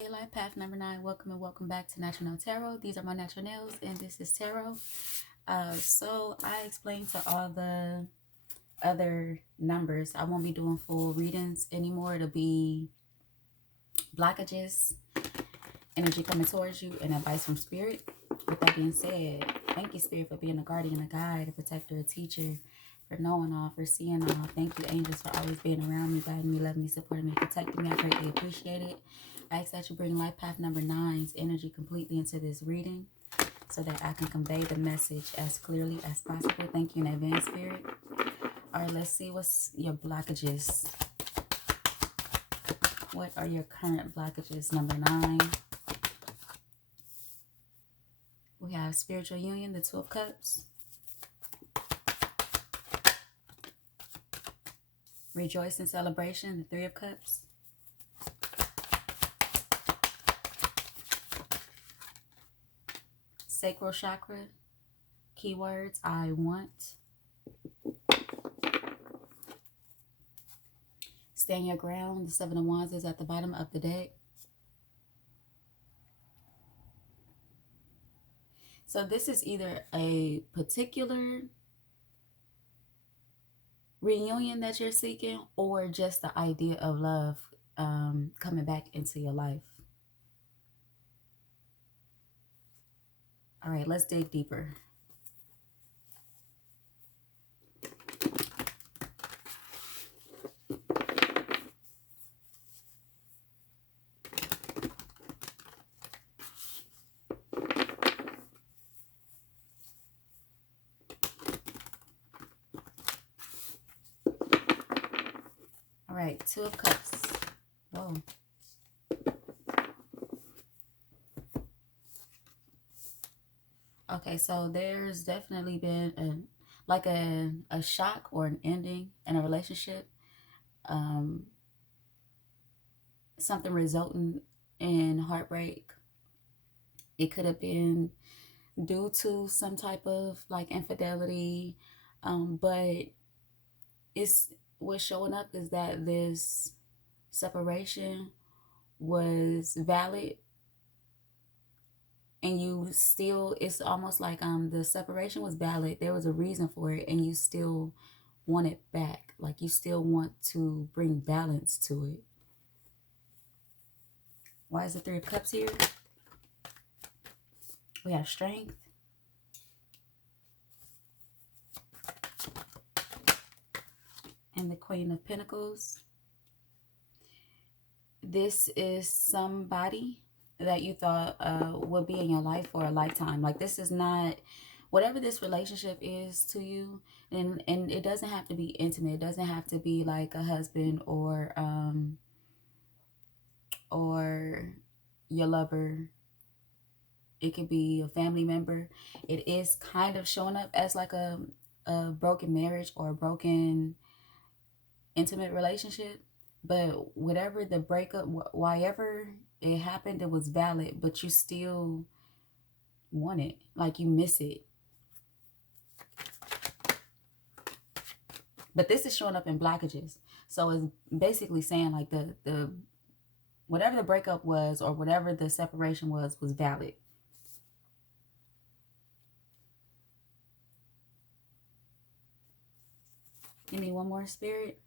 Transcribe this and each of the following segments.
Life path number 9. Welcome and welcome back to Natural Nail Tarot. These are my natural nails, and this is tarot. So I explained to all the other numbers. I won't be doing full readings anymore. It'll be blockages, energy coming towards you, and advice from Spirit. With that being said, thank you, Spirit, for being a guardian, a guide, a protector, a teacher, for knowing all, for seeing all. Thank you, angels, for always being around me, guiding me, loving me, supporting me, protecting me. I greatly appreciate it. I ask that you bring life path number 9's energy completely into this reading so that I can convey the message as clearly as possible. Thank you in advance, Spirit. All right, let's see what's your blockages. What are your current blockages? Number 9. We have spiritual union, the 2 of Cups. Rejoice and celebration, the 3 of Cups. Sacral chakra, keywords, I want. Stand your ground, the 7 of Wands is at the bottom of the deck. So this is either a particular reunion that you're seeking or just the idea of love coming back into your life. All right, let's dig deeper. All right, 2 of Cups. Whoa. Okay, so there's definitely been a shock or an ending in a relationship. Something resulting in heartbreak. It could have been due to some type of like infidelity, but what's showing up is that this separation was valid, and you still, it's almost like the separation was valid, there was a reason for it, and you still want it back. Like you still want to bring balance to it. Why is the 3 of Cups here? We have strength, and the Queen of Pentacles. This is somebody that you thought would be in your life for a lifetime. Like this is not, whatever this relationship is to you, and it doesn't have to be intimate. It doesn't have to be like a husband or your lover. It could be a family member. It is kind of showing up as like a broken marriage or a broken intimate relationship. But whatever the breakup, whyever it happened, it was valid, but you still want it. Like you miss it. But this is showing up in blockages. So it's basically saying like the whatever the breakup was or whatever the separation was valid. Give me one more, Spirit.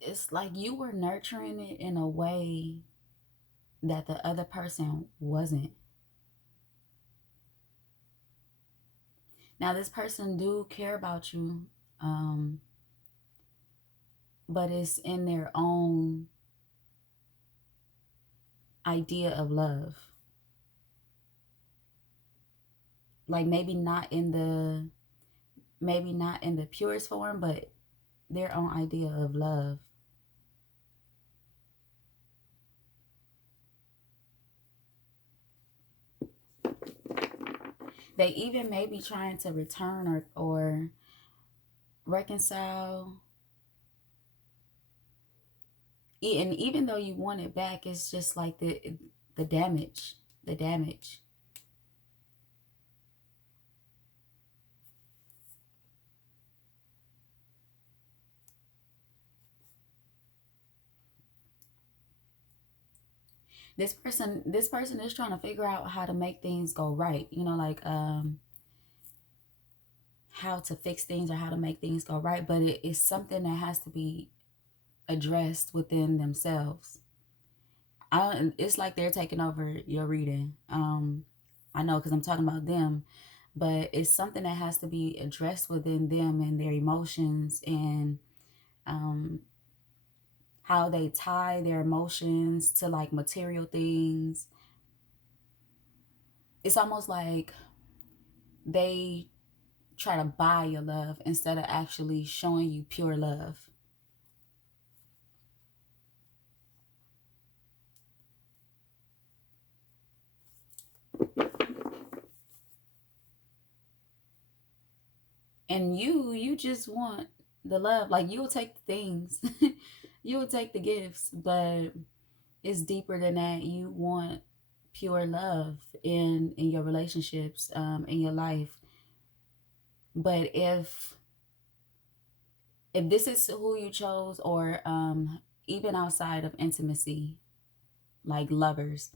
It's like you were nurturing it in a way that the other person wasn't. Now this person do care about you, but it's in their own idea of love. Like maybe not in the purest form, but their own idea of love. They even may be trying to return or reconcile. And even though you want it back, it's just like the damage, the damage. This person is trying to figure out how to make things go right. You know, like how to fix things or how to make things go right, but it is something that has to be addressed within themselves. It's like they're taking over your reading. I know because I'm talking about them, but it's something that has to be addressed within them and their emotions and um, how they tie their emotions to like material things. It's almost like they try to buy your love instead of actually showing you pure love. And you just want the love. Like you'll take the things, you'll take the gifts, but it's deeper than that. You want pure love in your relationships, in your life. But if this is who you chose, or even outside of intimacy, like lovers,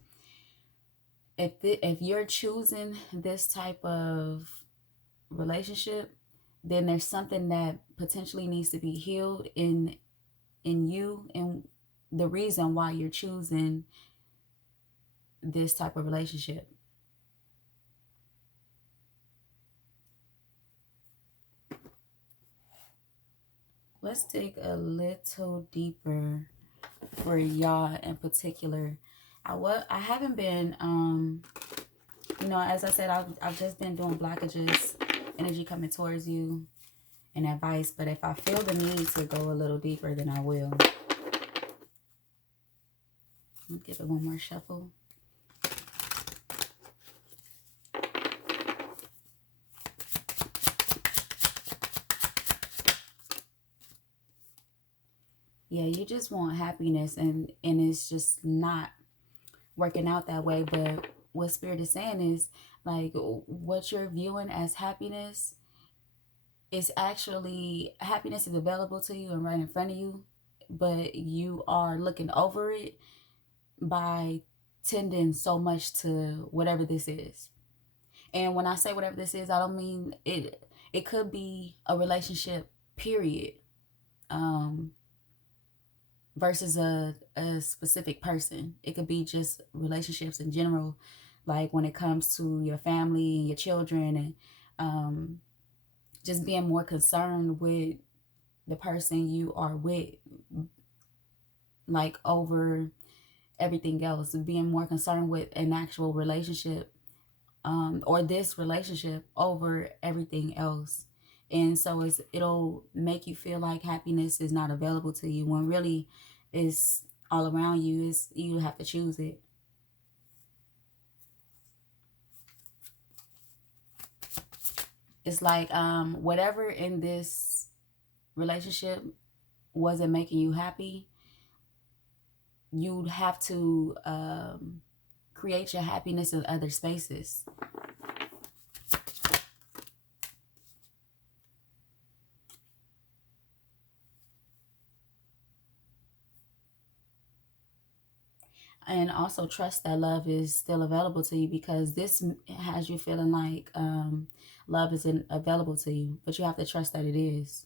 if you're choosing this type of relationship, then there's something that potentially needs to be healed in you, and the reason why you're choosing this type of relationship. Let's dig a little deeper for y'all in particular. I haven't been as I said, I've just been doing blockages, energy coming towards you, and advice. But if I feel the need to go a little deeper, then I will. Let me give it one more shuffle. Yeah, you just want happiness, and it's just not working out that way. But what Spirit is saying is, like, what you're viewing as happiness is actually, happiness is available to you and right in front of you, but you are looking over it by tending so much to whatever this is. And when I say whatever this is, I don't mean it. It could be a relationship, period, versus a specific person. It could be just relationships in general, like when it comes to your family and your children, and just being more concerned with the person you are with, like over everything else, being more concerned with an actual relationship, or this relationship over everything else. And so it'll make you feel like happiness is not available to you, when really it's all around you. Is you have to choose it. It's like whatever in this relationship wasn't making you happy, you'd have to create your happiness in other spaces. And also trust that love is still available to you, because this has you feeling like love isn't available to you, but you have to trust that it is.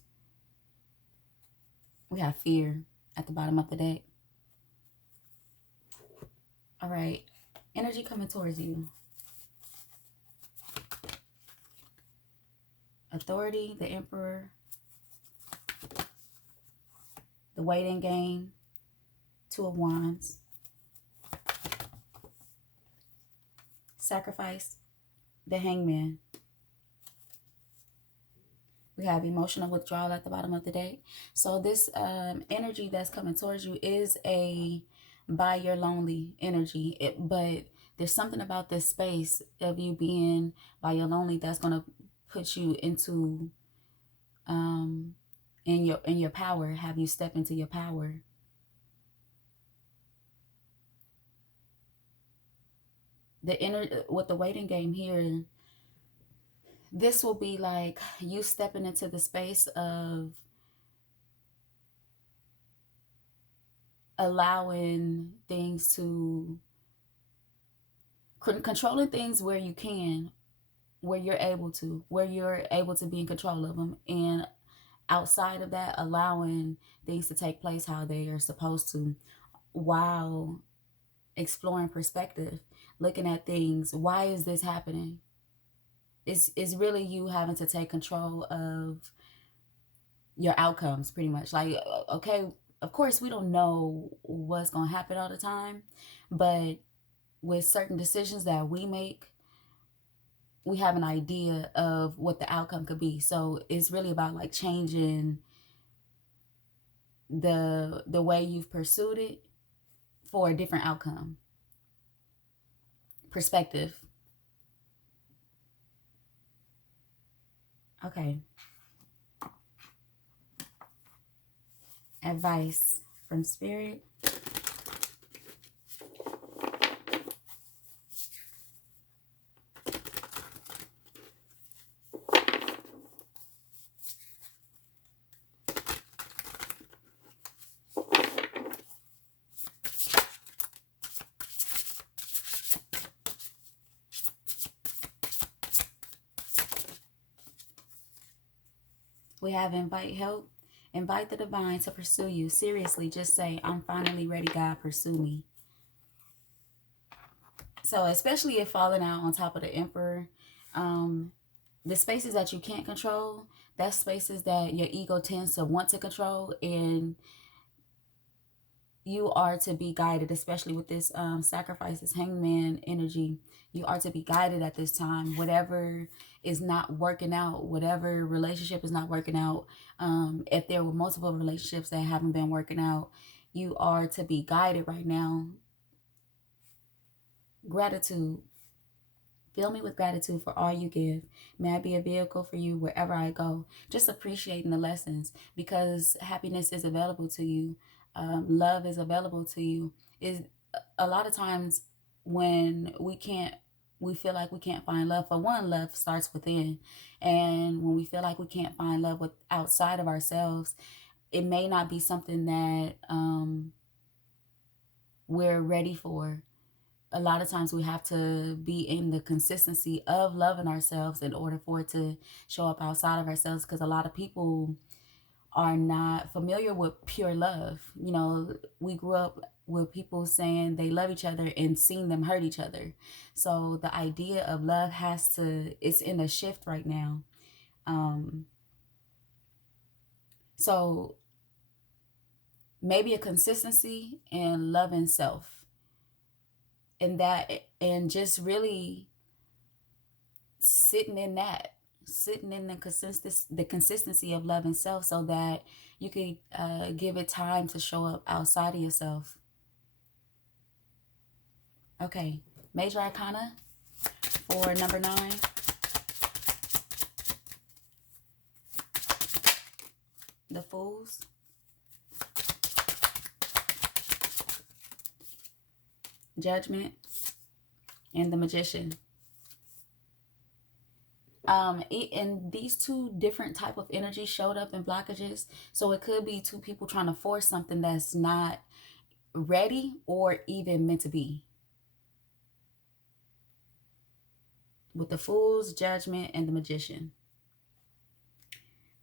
We have fear at the bottom of the deck. All right, energy coming towards you. Authority, the Emperor, the Waiting Game, Two of Wands, Sacrifice, the Hangman. We have emotional withdrawal at the bottom of the deck. So this energy that's coming towards you is a by your lonely energy. But there's something about this space of you being by your lonely that's going to put you into in your power? Have you stepped into your power? The inner with the waiting game here, this will be like you stepping into the space of allowing things to controlling things where you can, where you're able to, where you're able to be in control of them, and outside of that, allowing things to take place how they are supposed to, while exploring perspective, looking at things. Why is this happening? It's really you having to take control of your outcomes, pretty much. Like, okay, of course we don't know what's going to happen all the time, but with certain decisions that we make, we have an idea of what the outcome could be. So it's really about like changing the way you've pursued it for a different outcome. Perspective. Okay. Advice from Spirit. We have invite help. Invite the divine to pursue you. Seriously, just say, I'm finally ready, God, pursue me. So especially if falling out on top of the Emperor, the spaces that you can't control, that's spaces that your ego tends to want to control, and you are to be guided, especially with this sacrifice, this hangman energy. You are to be guided at this time. Whatever is not working out, whatever relationship is not working out, if there were multiple relationships that haven't been working out, you are to be guided right now. Gratitude. Fill me with gratitude for all you give. May I be a vehicle for you wherever I go. Just appreciating the lessons, because happiness is available to you. Love is available to you. Is a lot of times when we feel like we can't find love. For one, love starts within, and when we feel like we can't find love with outside of ourselves, it may not be something that we're ready for. A lot of times we have to be in the consistency of loving ourselves in order for it to show up outside of ourselves, because a lot of people are not familiar with pure love. You know, we grew up with people saying they love each other and seeing them hurt each other. So the idea of love it's in a shift right now. So maybe a consistency in loving self, and just really sitting in the consistency of loving self, so that you can give it time to show up outside of yourself. Okay, major arcana for number 9. The Fools. Judgment. And the Magician. And these two different type of energies showed up in blockages. So it could be two people trying to force something that's not ready or even meant to be. With the Fools, Judgment, and the Magician,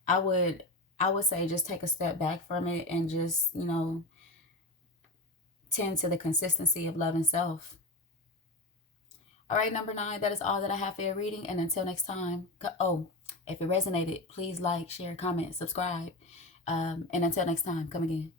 I would say just take a step back from it and just, tend to the consistency of love and self. All right, number 9, that is all that I have for your reading. And until next time, if it resonated, please like, share, comment, subscribe. And until next time, come again.